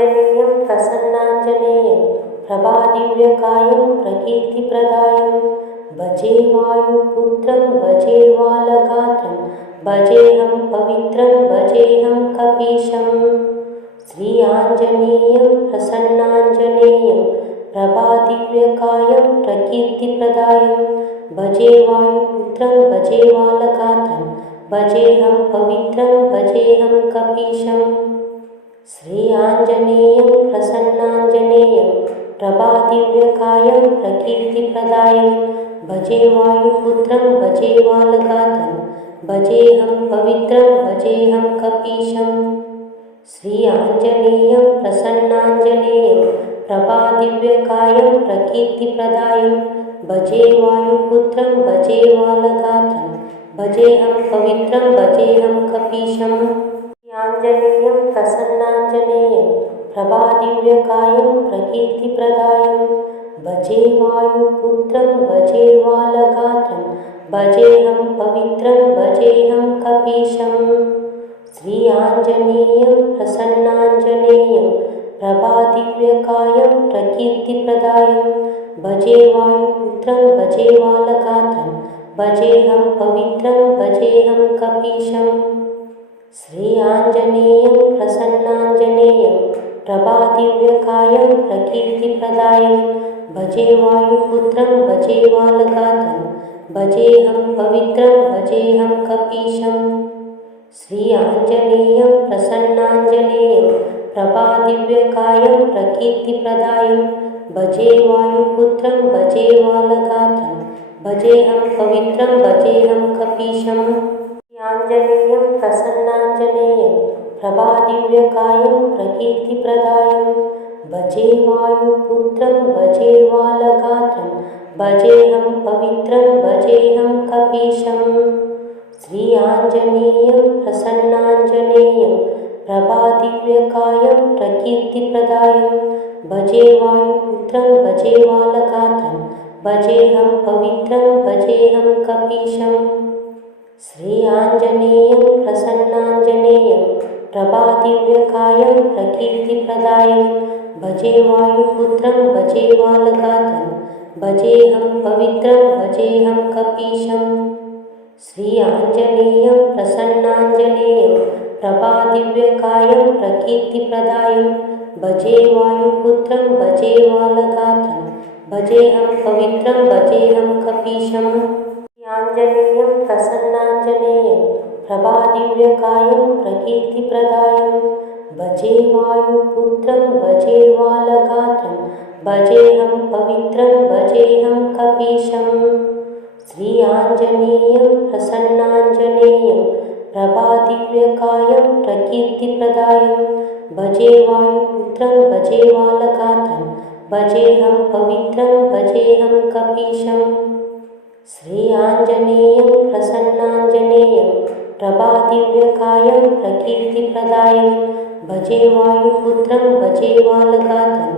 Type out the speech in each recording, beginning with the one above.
आञ्जनेयं प्रसन्नाञ्जनेयं प्रभादिव्यकायं प्रकीर्तिप्रदायं भजे वायुपुत्रं भजे बालगात्रं भजेऽहं पवित्रं भजेऽहं कपीशं। श्री आञ्जनेयं प्रसन्नाञ्जनेयं प्रभादिव्यकायं प्रकीर्तिप्रदायं भजे वायुपुत्रं भजे बालगात्रं भजेऽहं पवित्रं भजेऽहं कपीशं। श्री आञ्जनेयं प्रसन्नाञ्जनेयं प्रभादिव्यकायं प्रकीर्तिप्रदायं भजे वायुपुत्रं भजे बालगात्रं भजेऽहं पवित्रं भजेऽहं कपीशं। श्री आञ्जनेयं प्रसन्नाञ्जनेयं प्रभादिव्यकायं प्रकीर्तिप्रदायं भजे वायुपुत्रं भजे बालगात्रं भजेऽहं पवित्रं भजेऽहं कपीशं। आञ्जनेयं प्रसन्नाञ्जनेयं प्रभादिव्यकायं प्रकीर्तिप्रदायं भजे वायुपुत्रं भजे बालगात्रं भजेऽहं पवित्रं भजेऽहं कपीशं। श्री आञ्जनेयं प्रसन्नाञ्जनेयं प्रभादिव्यकायं प्रकीर्तिप्रदायं भजे वायुपुत्रं भजे बालगात्रं भजेऽहं पवित्रं भजेऽहं कपीशं। श्री आञ्जनेयं प्रसन्नाञ्जनेयं प्रभादिव्यकायं प्रकीर्तिप्रदायं भजे वायुपुत्रं भजे बालगात्रं भजेऽहं पवित्रं भजेऽहं कपीशं। श्री आञ्जनेयं प्रसन्नाञ्जनेयं प्रभादिव्यकायं प्रकीर्तिप्रदायं भजे वायुपुत्रं भजे बालगात्रं भजेऽहं पवित्रं भजेऽहं कपीशं। आञ्जनेयं प्रसन्नाञ्जनेयं प्रभादिव्यकायं प्रकीर्तिप्रदायं भजे वायुपुत्रं भजे बालगात्रं भजेऽहं पवित्रं भजेऽहं कपीशं। श्री आञ्जनेयं प्रसन्नाञ्जनेयं प्रभादिव्यकायं प्रकीर्तिप्रदायं भजे वायुपुत्रं भजे बालगात्रं भजेऽहं पवित्रं भजेऽहं कपीशं। श्री आञ्जनेयं प्रसन्नाञ्जनेयं प्रभादिव्यकायं प्रकीर्तिप्रदायं भजे वायुपुत्रं भजे बालगात्रं भजेऽहं पवित्रं भजेऽहं कपीशं। श्री आञ्जनेयं प्रसन्नाञ्जनेयं प्रभादिव्यकायं प्रकीर्तिप्रदायं भजे वायुपुत्रं भजे बालगात्रं भजेऽहं पवित्रं भजेऽहं कपीशं। आञ्जनेयं प्रसन्नाञ्जनेयं प्रभादिव्यकायं प्रकीर्तिप्रदायं भजे वायुपुत्रं भजे बालगात्रं भजेऽहं पवित्रं भजेऽहं कपीशं। श्री आञ्जनेयं प्रसन्नाञ्जनेयं प्रभादिव्यकायं प्रकीर्तिप्रदायं भजे वायुपुत्रं भजे बालगात्रं भजेऽहं पवित्रं भजेऽहं कपीशं। श्री आञ्जनेयं प्रसन्नाञ्जनेयं प्रभादिव्यकायं प्रकीर्तिप्रदायं भजे वायुपुत्रं भजे बालगात्रं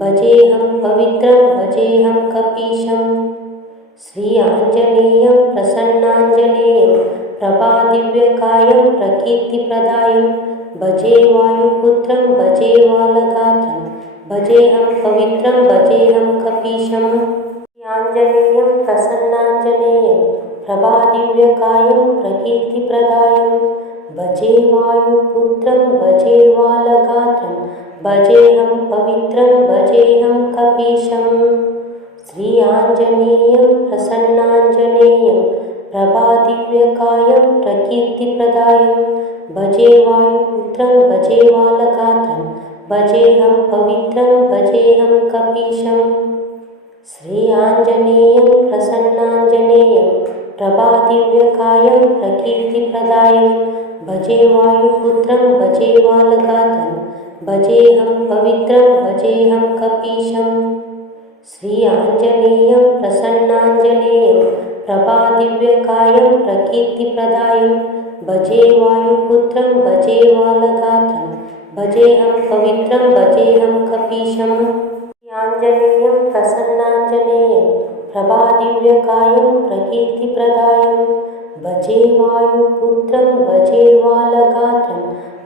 भजेऽहं पवित्रं भजेऽहं कपीशं। श्री आञ्जनेयं प्रसन्नाञ्जनेयं प्रभादिव्यकायं प्रकीर्तिप्रदायं भजे वायुपुत्रं भजे बालगात्रं भजेऽहं पवित्रं भजेऽहं कपीशं। आञ्जनेयं प्रसन्नाञ्जनेयं प्रभादिव्यकायं प्रकीर्तिप्रदायं भजे वायुपुत्रं भजे बालगात्रं भजेऽहं पवित्रं भजेऽहं कपीशं। श्री आञ्जनेयं प्रसन्नाञ्जनेयं प्रभादिव्यकायं प्रकीर्तिप्रदायं भजे वायुपुत्रं भजे बालगात्रं भजेऽहं पवित्रं भजेऽहं कपीशं। श्री आञ्जनेयं प्रसन्नाञ्जनेयं प्रभादिव्यकायं प्रकीर्तिप्रदायं भजे वायुपुत्रं भजे बालगात्रं भजेऽहं पवित्रं भजेऽहं कपीशं। श्री आञ्जनेयं प्रसन्नाञ्जनेयं प्रभादिव्यकायं प्रकीर्तिप्रदायं भजे वायुपुत्रं भजे बालगात्रं भजेऽहं पवित्रं भजेऽहं कपीशं। आञ्जनेयं प्रसन्नाञ्जनेयं प्रभादिव्यकायं प्रकीर्तिप्रदायं भजे वायुपुत्रं भजे बालगात्रं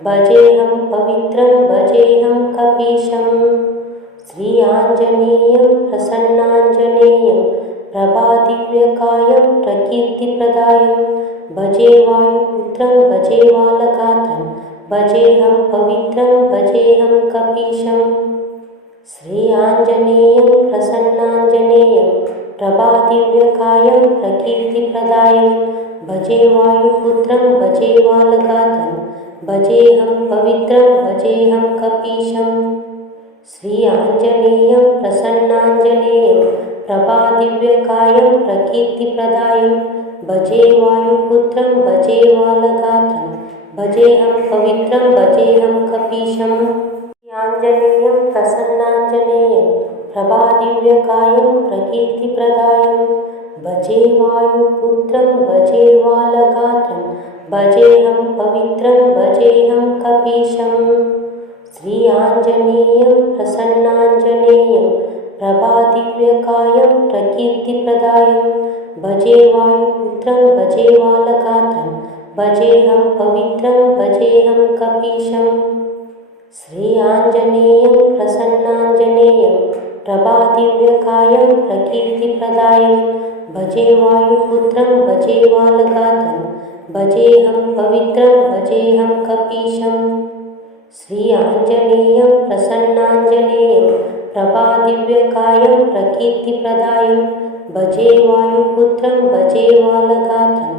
भजेऽहं पवित्रं भजेऽहं कपीशम्। श्री आञ्जनेयं प्रसन्नाञ्जनेयं प्रभादिव्यकायं प्रकीर्तिप्रदायं भजे वायुपुत्रं भजे बालगात्रं भजेऽहं पवित्रं भजेऽहं कपीशम्। श्री आञ्जनेयं प्रसन्नाञ्जनेयं प्रभादिव्यकायं प्रकीर्तिप्रदायं भजे वायुपुत्रं भजे बालगात्रं भजेऽहं पवित्रं भजेऽहं कपीशम्। श्री आञ्जनेयं प्रसन्नाञ्जनेयं प्रभादिव्यकायं प्रकीर्तिप्रदायं भजे वायुपुत्रं भजे बालगात्रं भजेऽहं पवित्रं भजेऽहं कपीशम्। आञ्जनेयं प्रसन्नाञ्जनेयं प्रभादिव्यकायं प्रकीर्तिप्रदायं भजे वायुपुत्रं भजे बालगात्रं भजेऽहं पवित्रं भजेऽहं कपीशम्। श्री आञ्जनेयं प्रसन्नाञ्जनेयं प्रभादिव्यकायं प्रकीर्तिप्रदायं भजे वायुपुत्रं भजे बालगात्रं भजेऽहं पवित्रं भजेऽहं कपीशम्। श्री आञ्जनेयं प्रसन्नाञ्जनेयं प्रभादिव्यकायं प्रकीर्तिप्रदायं भजे वायुपुत्रं भजे बालगात्रं भजेऽहं पवित्रं भजेऽहं कपीशम्। श्री आञ्जनेयं प्रसन्नाञ्जनेयं प्रभादिव्यकायं प्रकीर्तिप्रदायं भजे वायुपुत्रं भजे बालगात्रं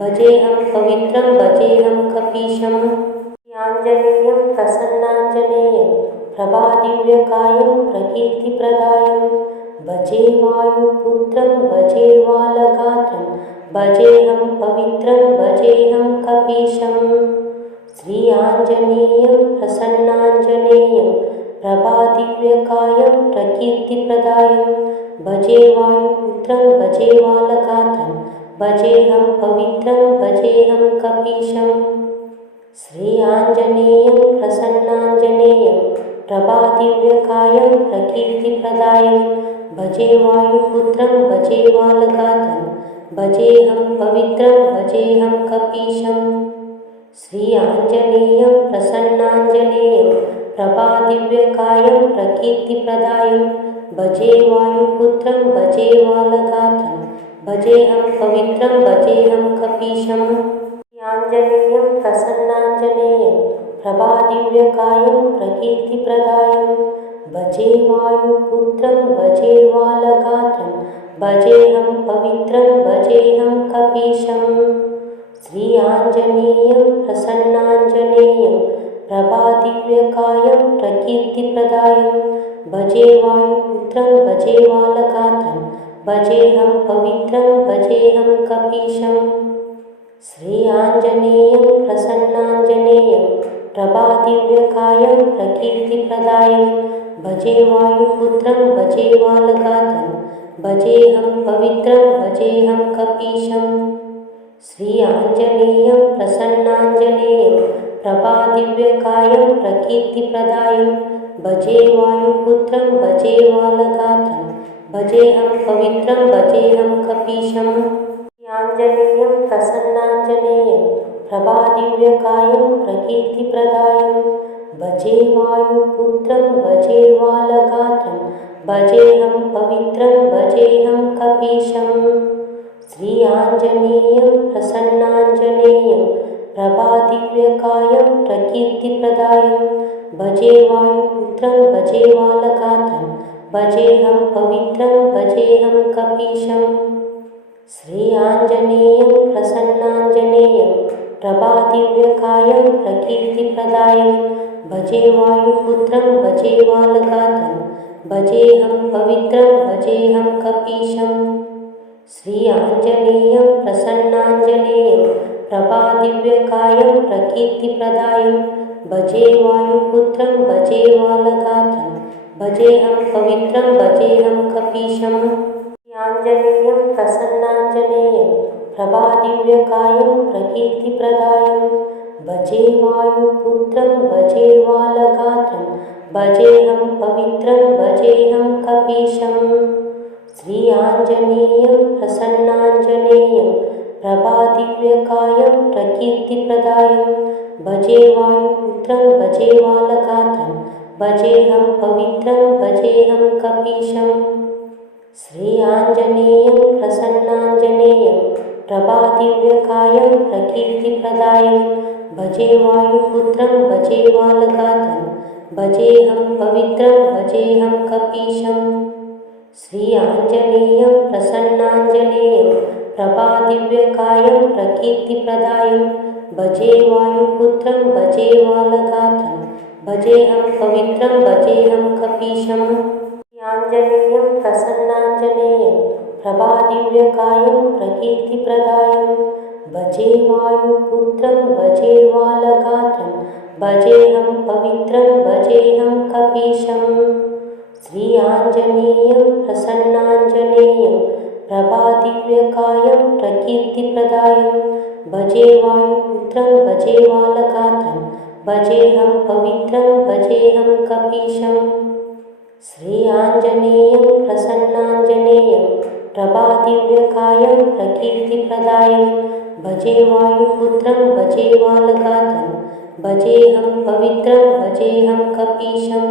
भजेऽहं पवित्रं भजेऽहं कपीशम्। आञ्जनेयं प्रसन्नाञ्जनेयं प्रभादिव्यकायं प्रकीर्तिप्रदायं भजे वायुपुत्रं भजे बालगात्रं भजेऽहं पवित्रं भजेऽहं कपीशम्। श्री आञ्जनेयं प्रसन्नाञ्जनेयं प्रभादिव्यकायं प्रकीर्तिप्रदायं भजे वायुपुत्रं भजे बालगात्रं भजेऽहं पवित्रं भजेऽहं कपीशम्। श्री आञ्जनेयं प्रसन्नाञ्जनेयं प्रभादिव्यकायं प्रकीर्तिप्रदायं भजे वायुपुत्रं भजे बालगात्रं भजेऽहं पवित्रं भजेऽहं कपीशम्। श्री आञ्जनेयं प्रसन्नाञ्जनेयं प्रभादिव्यकायं प्रकीर्तिप्रदायं भजे वायुपुत्रं भजे बालगात्रं भजेऽहं पवित्रं भजेऽहं कपीशम्। आञ्जनेयं प्रसन्नाञ्जनेयं प्रभादिव्यकायं प्रकीर्तिप्रदायं भजे वायुपुत्रं भजे बालगात्रं भजेऽहं पवित्रं भजेऽहं कपीशम्। श्री आञ्जनेयं प्रसन्नाञ्जनेयं प्रभादिव्यकायं प्रकीर्तिप्रदायं भजे वायुपुत्रं भजे बालगात्रं भजेऽहं पवित्रं भजेऽहं कपीशम्। श्री आञ्जनेयं प्रसन्नाञ्जनेयं प्रभादिव्यकायं प्रकीर्तिप्रदायं भजे वायुपुत्रं भजे बालगात्रं भजेऽहं पवित्रं भजेऽहं कपीशम्। श्री आञ्जनेयं प्रसन्नाञ्जनेयं प्रभादिव्यकायं प्रकीर्तिप्रदायं भजे वायुपुत्रं भजे बालगात्रं भजेऽहं पवित्रं भजेऽहं कपीशम्। आञ्जनेयं प्रसन्नाञ्जनेयं प्रभादिव्यकायं प्रकीर्तिप्रदायं भजे वायुपुत्रं भजे बालगात्रं भजेऽहं पवित्रं भजेऽहं कपीशम्। श्री आञ्जनेयं प्रसन्नाञ्जनेयं प्रभादिव्यकायं प्रकीर्तिप्रदायं भजे वायुपुत्रं भजे बालगात्रं भजेऽहं पवित्रं भजेऽहं कपीशम्। श्री आञ्जनेयं प्रसन्नाञ्जनेयं प्रभादिव्यकायं प्रकीर्तिप्रदायं भजे वायुपुत्रं भजे बालगात्रं भजेऽहं पवित्रं भजेऽहं कपीशम्। श्री आञ्जनेयं प्रसन्नाञ्जनेयं प्रभादिव्यकायं प्रकीर्तिप्रदायं भजे वायुपुत्रं भजे बालगात्रं भजेऽहं पवित्रं भजेऽहं कपीशम्। आञ्जनेयं प्रसन्नाञ्जनेयं प्रभादिव्यकायं प्रकीर्तिप्रदायं भजे वायुपुत्रं भजे बालगात्रं भजेऽहं पवित्रं भजेऽहं कपीशम्। श्री आञ्जनेयं प्रसन्नाञ्जनेयं प्रभादिव्यकायं प्रकीर्तिप्रदायं भजे वायुपुत्रं भजे वालगात्रं भजेऽहं पवित्रं भजेऽहं कपीशं। श्रीआञ्जनेयं प्रसन्नाञ्जनेयं प्रभादिव्यकायं प्रकीर्तिप्रदायं भजे वायुपुत्रं भजे वालगात्रं भजेऽहं पवित्रं भजेऽहं कपीशं। श्रीआञ्जनेयं प्रसन्नाञ्जनेयं प्रभादिव्यकायं प्रकीर्तिप्रदायं भजे वायुपुत्रं भजे वालगात्रं भजेऽहं पवित्रं भजेऽहं कपीशं। श्रीआञ्जनेयं प्रसन्नाञ्जनेयं प्रभादिव्यकायं प्रकीर्तिप्रदायं भजे वायुपुत्रं भजे वालगात्रं भजेऽहं पवित्रं भजेऽहं कपीशं। श्रीआञ्जनेयं प्रसन्नाञ्जनेयं प्रभादिव्यकायं प्रकीर्तिप्रदायं भजे वायुपुत्रं भजे वालगात्रं भजेऽहं पवित्रं भजेऽहं कपीशं। श्रीआञ्जनेयं प्रसन्नाञ्जनेयं प्रभादिव्यकायं प्रकीर्तिप्रदायं भजे वायुपुत्रं भजे वालगात्रं भजेऽहं पवित्रं भजेऽहं कपीशं।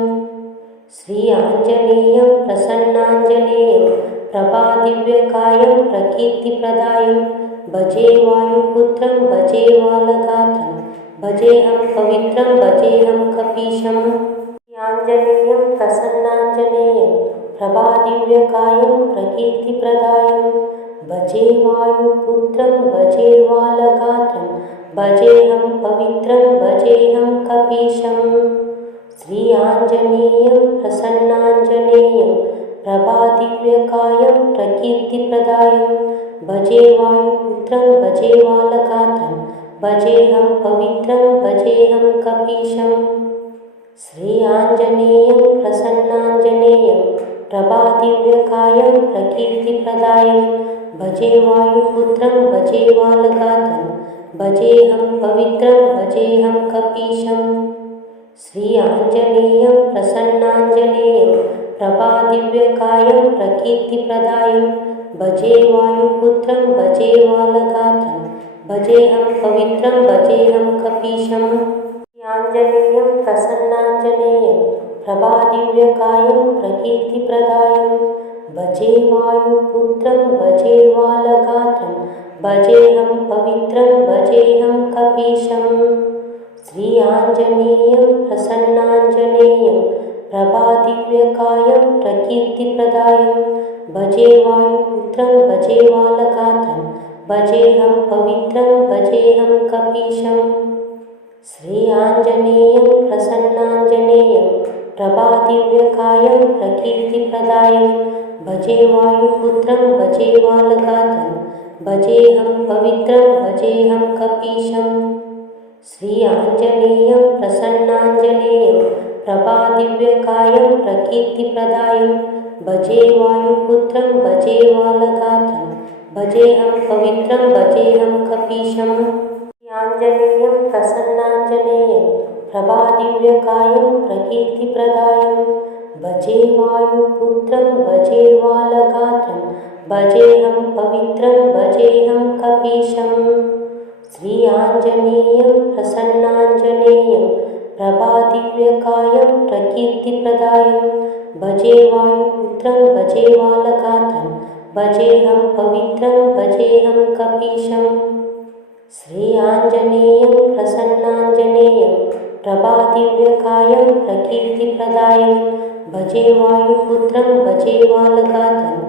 श्रीआञ्जनेयं प्रसन्नाञ्जनेयं प्रभादिव्यकायं प्रकीर्तिप्रदायं भजे वायुपुत्रं भजे वालगात्रं भजेऽहं पवित्रं भजेऽहं कपीशं। श्रीआञ्जनेयं प्रसन्नाञ्जनेयं प्रभादिव्यकायं प्रकीर्तिप्रदायं भजे वायुपुत्रं भजे वालगात्रं भजेऽहं पवित्रं भजेऽहं कपीशं। श्रीआञ्जनेयं प्रसन्नाञ्जनेयं प्रभादिव्यकायं प्रकीर्तिप्रदायं भजे वायुपुत्रं भजे वालगात्रं भजेऽहं पवित्रं भजेऽहं कपीशं। श्रीआञ्जनेयं प्रसन्नाञ्जनेयं प्रभादिव्यकायं प्रकीर्तिप्रदायं भजे वायुपुत्रं भजे वालगात्रं भजेऽहं पवित्रं भजेऽहं कपीशं। श्रीआञ्जनेयं प्रसन्नाञ्जनेयं प्रभादिव्यकायं प्रकीर्तिप्रदायं भजे वायुपुत्रं भजे वालगात्रं भजेऽहं पवित्रं भजेऽहं कपीशं। श्रीआञ्जनेयं प्रसन्नाञ्जनेयं प्रभादिव्यकायं प्रकीर्तिप्रदायं भजे वायुपुत्रं भजे वालगात्रं भजेऽहं पवित्रं भजेऽहं कपीशं। श्रीआञ्जनेयं प्रसन्नाञ्जनेयं प्रभादिव्यकायं प्रकीर्तिप्रदायं भजे वायुपुत्रं भजे वालगात्रं भजेऽहं पवित्रं भजेऽहं कपीशं। श्रीआञ्जनेयं प्रसन्नाञ्जनेयं प्रभादिव्यकायं प्रकीर्तिप्रदायं भजे वायुपुत्रं भजे वालगात्रं भजेऽहं पवित्रं भजेऽहं कपीशं। श्रीआञ्जनेयं प्रसन्नाञ्जनेयं प्रभादिव्यकायं प्रकीर्तिप्रदायं भजे वायुपुत्रं भजे वालगात्रं भजेऽहं पवित्रं भजेऽहं कपीशं। श्रीआञ्जनेयं प्रसन्नाञ्जनेयं प्रभादिव्यकायं प्रकीर्तिप्रदायं भजे वायुपुत्रं भजे वालगात्रं भजेऽहं पवित्रं भजेऽहं कपीशं। श्रीआञ्जनेयं प्रसन्नाञ्जनेयं प्रभादिव्यकायं प्रकीर्तिप्रदायं भजे वायुपुत्रं भजे वालगात्रं भजेऽहं पवित्रं भजेऽहं कपीशं। श्रीआञ्जनेयं प्रसन्नाञ्जनेयं प्रभादिव्यकायं प्रकीर्तिप्रदायं भजे वायुपुत्रं भजे वालगात्रं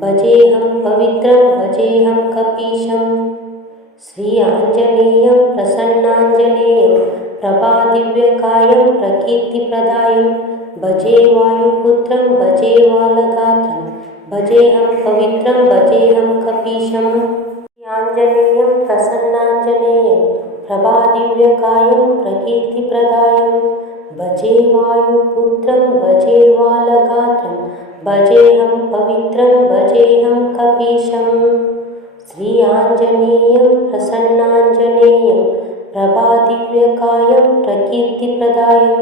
भजेऽहं पवित्रं भजेऽहं कपीशं। श्रीआञ्जनेयं प्रसन्नाञ्जनेयं प्रभादिव्यकायं प्रकीर्तिप्रदायं भजे वायुपुत्रं भजे वालगात्रं भजेऽहं पवित्रं भजेऽहं कपीशं। श्रीआञ्जनेयं प्रसन्नाञ्जनेयं प्रभादिव्यकायं प्रकीर्तिप्रदायं भजे वायुपुत्रं भजे वालगात्रं भजेऽहं पवित्रं भजेऽहं कपीशं। श्रीआञ्जनेयं प्रसन्नाञ्जनेयं प्रभादिव्यकायं प्रकीर्तिप्रदायं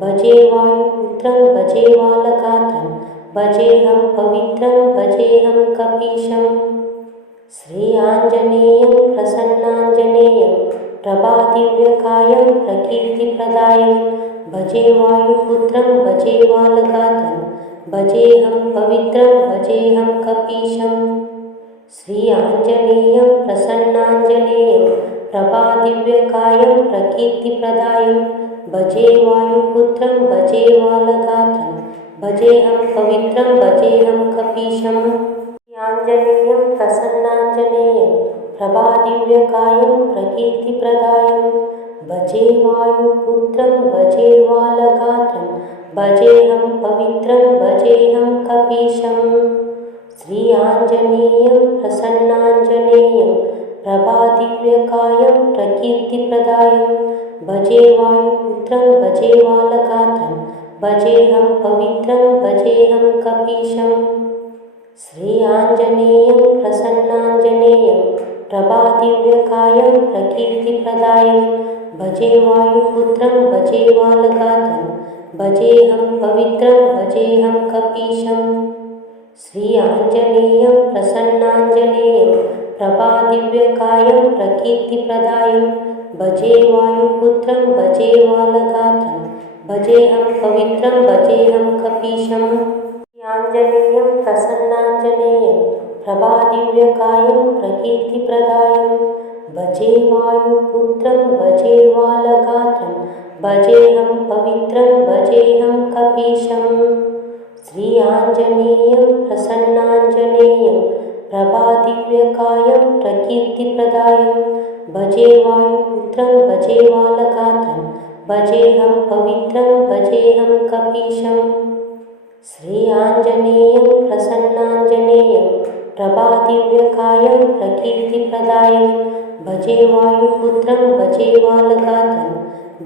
भजे वायुपुत्रं भजे वालगात्रं भजेऽहं पवित्रं भजेऽहं कपीशं। श्रीआञ्जनेयं प्रसन्नाञ्जनेयं प्रभादिव्यकायं प्रकीर्तिप्रदायं भजे वायुपुत्रं भजे बालगात्रं भजेऽहं पवित्रं भजेऽहं कपीशम् श्री आञ्जनेयं प्रसन्नाञ्जनेयं प्रभादिव्यकायं प्रकीर्तिप्रदायं भजे वायुपुत्रं भजे बालगात्रं भजेऽहं पवित्रं भजेऽहं कपीशम् श्री आञ्जनेयं प्रसन्नाञ्जनेयं प्रभादिव्यकायं प्रकीर्तिप्रदायं भजे वायुपुत्रं भजे बालगात्रं भजेऽहं पवित्रं भजेऽहं कपीशम् श्री आञ्जनेयं प्रसन्नाञ्जनेयं प्रभादिव्यकायं प्रकीर्तिप्रदायं भजे वायुपुत्रं भजे बालगात्रं भजेऽहं पवित्रं भजेऽहं कपीशम् श्री आञ्जनेयं प्रसन्नाञ्जनेयं प्रभादिव्यकायं प्रकीर्तिप्रदायं भजे वायुपुत्रं भजे बालगात्रं भजेऽहं पवित्रं भजेऽहं कपीशम् श्री आञ्जनेयं प्रसन्नाञ्जनेयं प्रभादिव्यकायं प्रकीर्तिप्रदायं भजे वायुपुत्रं भजे बालगात्रं भजेऽहं पवित्रं भजेऽहं कपीशम् आञ्जनेयं प्रसन्नाञ्जनेयं प्रभादिव्यकायं प्रकीर्तिप्रदायं भजे वायुपुत्रं भजे बालगात्रं भजेऽहं पवित्रं भजेऽहं कपीशम् श्री आञ्जनेयं प्रसन्नाञ्जनेयं प्रभादिव्यकायं प्रकीर्तिप्रदायं भजे वायुपुत्रं भजे बालगात्रं भजेऽहं पवित्रं भजेऽहं कपीशम् श्री आञ्जनेयं प्रसन्नाञ्जनेयं प्रभादिव्यकायं प्रकीर्तिप्रदायं भजे वायुपुत्रं भजे बालगात्रं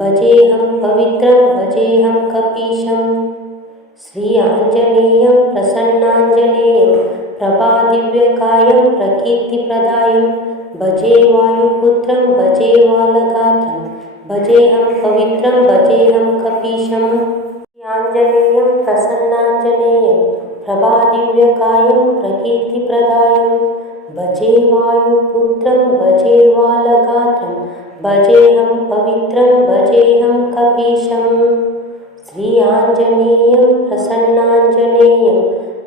भजेऽहं पवित्रं भजेऽहं कपीशम् श्री आञ्जनेयं प्रसन्नाञ्जनेयं प्रभादिव्यकायं प्रकीर्तिप्रदायं भजे वायुपुत्रं भजे बालगात्रं भजेऽहं पवित्रं भजेऽहं कपीशम् आञ्जनेयं प्रसन्नाञ्जनेयं प्रभादिव्यकायं प्रकीर्तिप्रदायं भजे वायुपुत्रं भजे बालगात्रं भजेऽहं पवित्रं भजेऽहं कपीशम् श्री आञ्जनेयं प्रसन्नाञ्जनेयं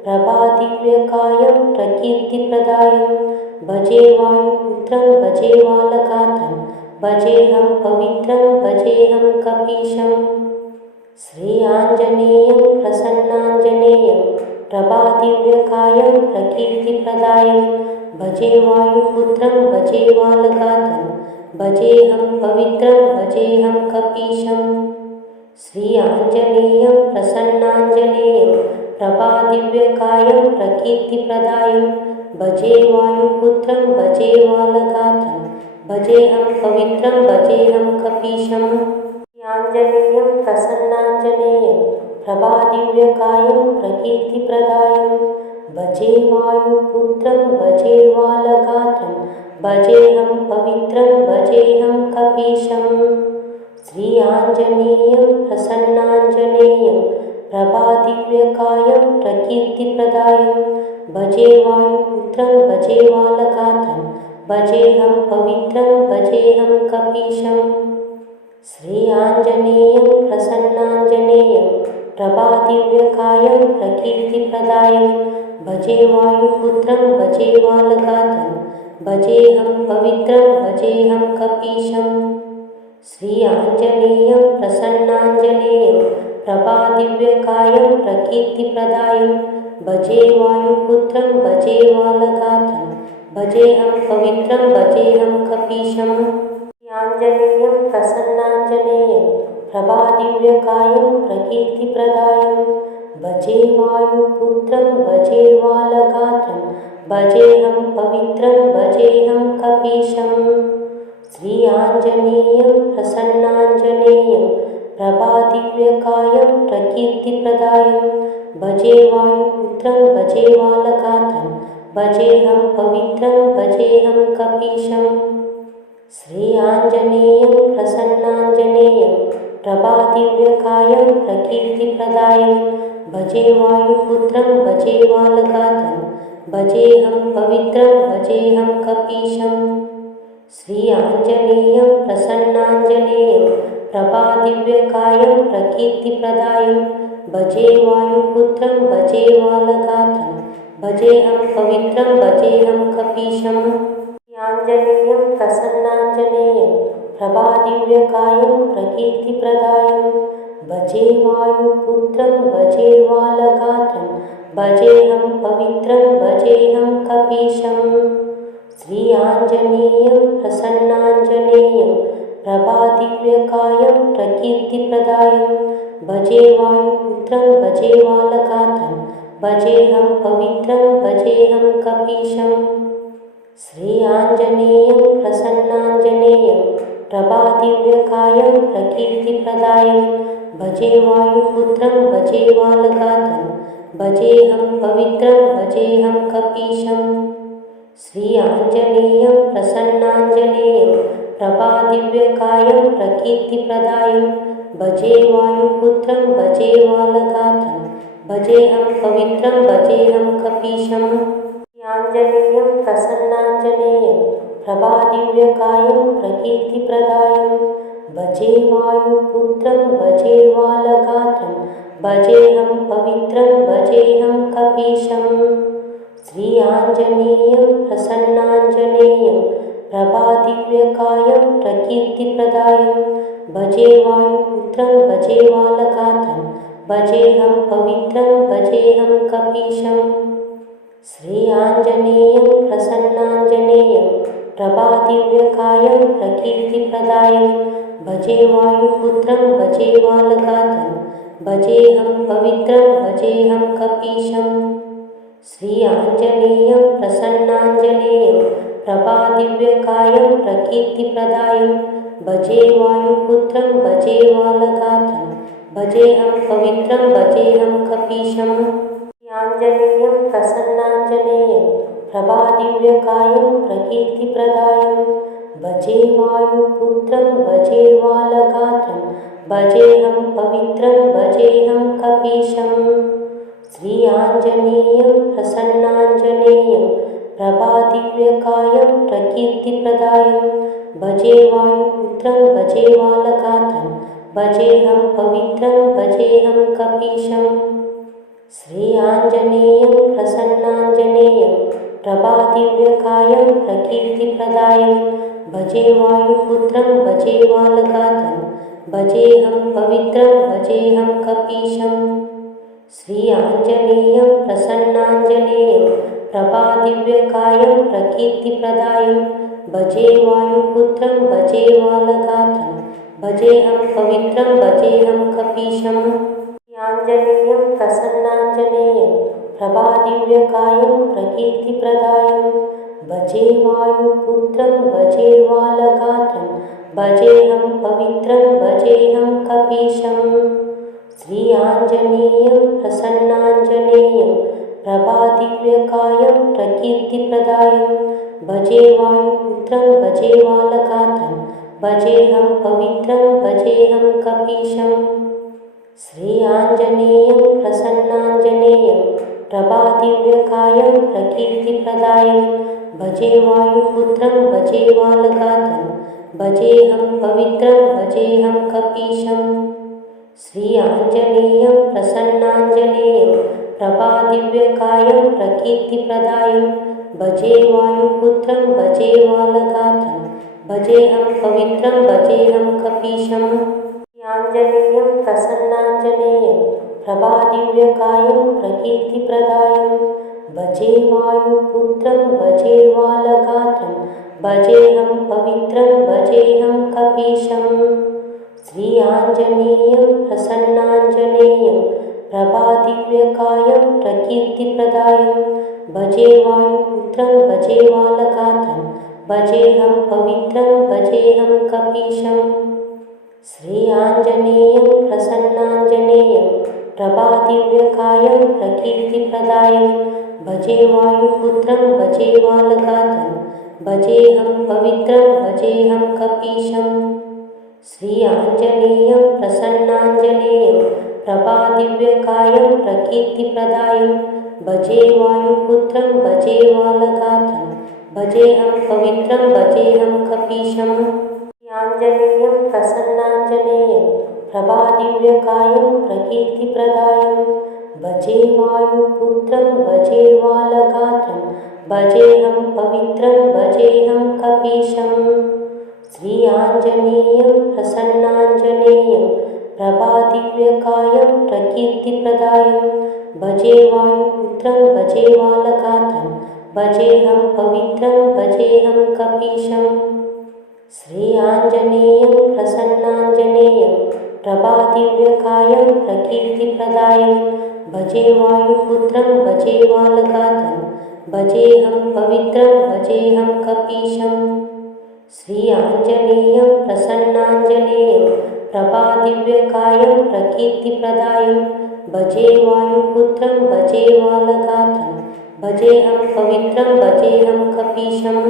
प्रभादिव्यकायं प्रकीर्तिप्रदायं भजे वायुपुत्रं भजे बालगात्रं भजेऽहं पवित्रं भजेऽहं कपीशम् श्री आञ्जनेयं प्रसन्नाञ्जनेयं प्रभादिव्यकायं प्रकीर्तिप्रदायं भजे वायुपुत्रं भजे बालगात्रं भजेऽहं पवित्रं भजेऽहं कपीशम् श्री आञ्जनेयं प्रसन्नाञ्जनेयं प्रभादिव्यकायं प्रकीर्तिप्रदायं भजे वायुपुत्रं भजे बालगात्रं भजेऽहं पवित्रं भजेऽहं कपीशम् आञ्जनेयं प्रसन्नाञ्जनेयं प्रभादिव्यकायं प्रकीर्तिप्रदायं भजे वायुपुत्रं भजे बालगात्रं भजेऽहं पवित्रं भजेऽहं कपीशम् श्री आञ्जनेयं प्रसन्नाञ्जनेयं प्रभादिव्यकायं प्रकीर्तिप्रदायं भजे वायुपुत्रं भजे बालगात्रं भजेऽहं पवित्रं भजेऽहं कपीशम् श्री आञ्जनेयं प्रसन्नाञ्जनेयं प्रभादिव्यकायं प्रकीर्तिप्रदायं भजे वायुपुत्रं भजे बालगात्रं भजेऽहं पवित्रं भजेऽहं कपीशम् श्री आञ्जनेयं प्रसन्नाञ्जनेयं प्रभादिव्यकायं प्रकीर्तिप्रदायं भजे वायुपुत्रं भजे बालगात्रं भजेऽहं पवित्रं भजेऽहं कपीशम् आञ्जनेयं प्रसन्नाञ्जनेयं प्रभादिव्यकायं प्रकीर्तिप्रदायं भजे वायुपुत्रं भजे बालगात्रं भजेऽहं पवित्रं भजेऽहं कपीशम् श्री आञ्जनेयं प्रसन्नाञ्जनेयं प्रभादिव्यकायं प्रकीर्तिप्रदायं भजे वायुपुत्रं भजे बालगात्रं भजेऽहं पवित्रं भजेऽहं कपीशम् श्री आञ्जनेयं प्रसन्नाञ्जनेयं प्रभादिव्यकायं प्रकीर्तिप्रदायं भजे वायुपुत्रं भजे बालगात्रं भजेऽहं पवित्रं भजेऽहं कपीशम् श्री आञ्जनेयं प्रसन्नाञ्जनेयं प्रभादिव्यकायं प्रकीर्तिप्रदायं भजे वायुपुत्रं भजे बालगात्रं भजेऽहं पवित्रं भजेऽहं कपीशम्। आञ्जनेयं प्रसन्नाञ्जनेयं प्रभादिव्यकायं प्रकीर्तिप्रदायं भजे वायुपुत्रं भजे बालगात्रं भजेऽहं पवित्रं भजेऽहं कपीशम्। श्री आञ्जनेयं प्रसन्नाञ्जनेयं प्रभादिव्यकायं प्रकीर्तिप्रदायं भजे वायुपुत्रं भजे बालगात्रं भजेऽहं पवित्रं भजेऽहं कपीशम्। श्री आञ्जनेयं प्रसन्नाञ्जनेयं प्रभादिव्यकायं प्रकीर्तिप्रदायं भजे वायुपुत्रं भजे बालगात्रं भजेऽहं पवित्रं भजेऽहं कपीशम्। श्री आञ्जनेयं प्रसन्नाञ्जनेयं प्रभादिव्यकायं प्रकीर्तिप्रदायं भजे वायुपुत्रं भजे बालगात्रं भजेऽहं पवित्रं भजेऽहं कपीशम्। आञ्जनेयं प्रसन्नाञ्जनेयं प्रभादिव्यकायं प्रकीर्तिप्रदायं भजे वायुपुत्रं भजे बालगात्रं भजेऽहं पवित्रं भजेऽहं कपीशम्। श्री आञ्जनेयं प्रसन्नाञ्जनेयं प्रभादिव्यकायं प्रकीर्तिप्रदायं भजे वायुपुत्रं भजे बालगात्रं भजेऽहं पवित्रं भजेऽहं कपीशम्। श्री आञ्जनेयं प्रसन्नाञ्जनेयं प्रभादिव्यकायं प्रकीर्तिप्रदायं भजे वायुपुत्रं भजे बालगात्रं भजेऽहं पवित्रं भजेऽहं कपीशम्। श्री आञ्जनेयं प्रसन्नाञ्जनेयं प्रभादिव्यकायं प्रकीर्तिप्रदायं भजे वायुपुत्रं भजे बालगात्रं भजेऽहं पवित्रं भजेऽहं कपीशम्। आञ्जनेयं प्रसन्नाञ्जनेयं प्रभादिव्यकायं प्रकीर्तिप्रदायं भजे वायुपुत्रं भजे बालगात्रं भजेऽहं पवित्रं भजेऽहं कपीशम्। श्री आञ्जनेयं प्रसन्नाञ्जनेयं प्रभादिव्यकायं प्रकीर्तिप्रदायं भजे वायुपुत्रं भजे बालगात्रं भजेऽहं पवित्रं भजेऽहं कपीशम्। श्री आञ्जनेयं प्रसन्नाञ्जनेयं प्रभादिव्यकायं प्रकीर्तिप्रदायं भजे वायुपुत्रं भजे बालगात्रं भजेऽहं पवित्रं भजेऽहं कपीशम्। श्री आञ्जनेयं प्रसन्नाञ्जनेयं प्रभादिव्यकायं प्रकीर्तिप्रदायं भजे वायुपुत्रं भजे बालगात्रं भजेऽहं पवित्रं भजेऽहं कपीशम्। आञ्जनेयं प्रसन्नाञ्जनेयं प्रभादिव्यकायं प्रकीर्तिप्रदायं भजे वायुपुत्रं भजे बालगात्रं भजेऽहं पवित्रं भजेऽहं कपीशम्। श्री आञ्जनेयं प्रसन्नाञ्जनेयं प्रभादिव्यकायं प्रकीर्तिप्रदायं भजे वायुपुत्रं भजे बालगात्रं भजेऽहं पवित्रं भजेऽहं कपीशम्। श्री आञ्जनेयं प्रसन्नाञ्जनेयं प्रभादिव्यकायं प्रकीर्तिप्रदायं भजे वायुपुत्रं भजे बालगात्रं भजेऽहं पवित्रं भजेऽहं कपीशम्। श्री आञ्जनेयं प्रसन्नाञ्जनेयं प्रभादिव्यकायं प्रकीर्तिप्रदायं भजे वायुपुत्रं भजे बालगात्रं भजेऽहं पवित्रं भजेऽहं कपीशम्। आञ्जनेयं प्रसन्नाञ्जनेयं प्रभादिव्यकायं प्रकीर्तिप्रदायं भजे वायुपुत्रं भजे बालगात्रं भजेऽहं पवित्रं भजेऽहं कपीशम्। श्री आञ्जनेयं प्रसन्नाञ्जनेयं प्रभादिव्यकायं प्रकीर्तिप्रदायं भजे वायुपुत्रं भजे बालगात्रं भजेऽहं पवित्रं भजेऽहं कपीशम्। श्री आञ्जनेयं प्रसन्नाञ्जनेयं प्रभादिव्यकायं प्रकीर्तिप्रदायं भजे वायुपुत्रं भजे बालगात्रं भजेऽहं पवित्रं भजेऽहं कपीशम्। श्री आञ्जनेयं प्रसन्नाञ्जनेयं प्रभादिव्यकायं प्रकीर्तिप्रदायं भजे वायुपुत्रं भजे बालगात्रं भजेऽहं पवित्रं भजेऽहं कपीशम् आञ्जनेयं प्रसन्नाञ्जनेयं प्रभादिव्यकायं प्रकीर्तिप्रदायं भजे वायुपुत्रं भजे बालगात्रं भजेऽहं पवित्रं भजेऽहं कपीशम् श्री आञ्जनेयं प्रसन्नाञ्जनेयं प्रभादिव्यकायं प्रकीर्तिप्रदायं भजे वायुपुत्रं भजे बालगात्रं भजेऽहं पवित्रं भजेऽहं कपीशम् श्री आञ्जनेयं प्रसन्नाञ्जनेयं प्रभादिव्यकायं प्रकीर्तिप्रदायं भजे वायुपुत्रं भजे बालगात्रं भजेऽहं पवित्रं भजेऽहं कपीशम् श्री आञ्जनेयं प्रसन्नाञ्जनेयं प्रभादिव्यकायं प्रकीर्तिप्रदायं भजे वायुपुत्रं भजे बालगात्रं भजेऽहं पवित्रं भजेऽहं कपीशम्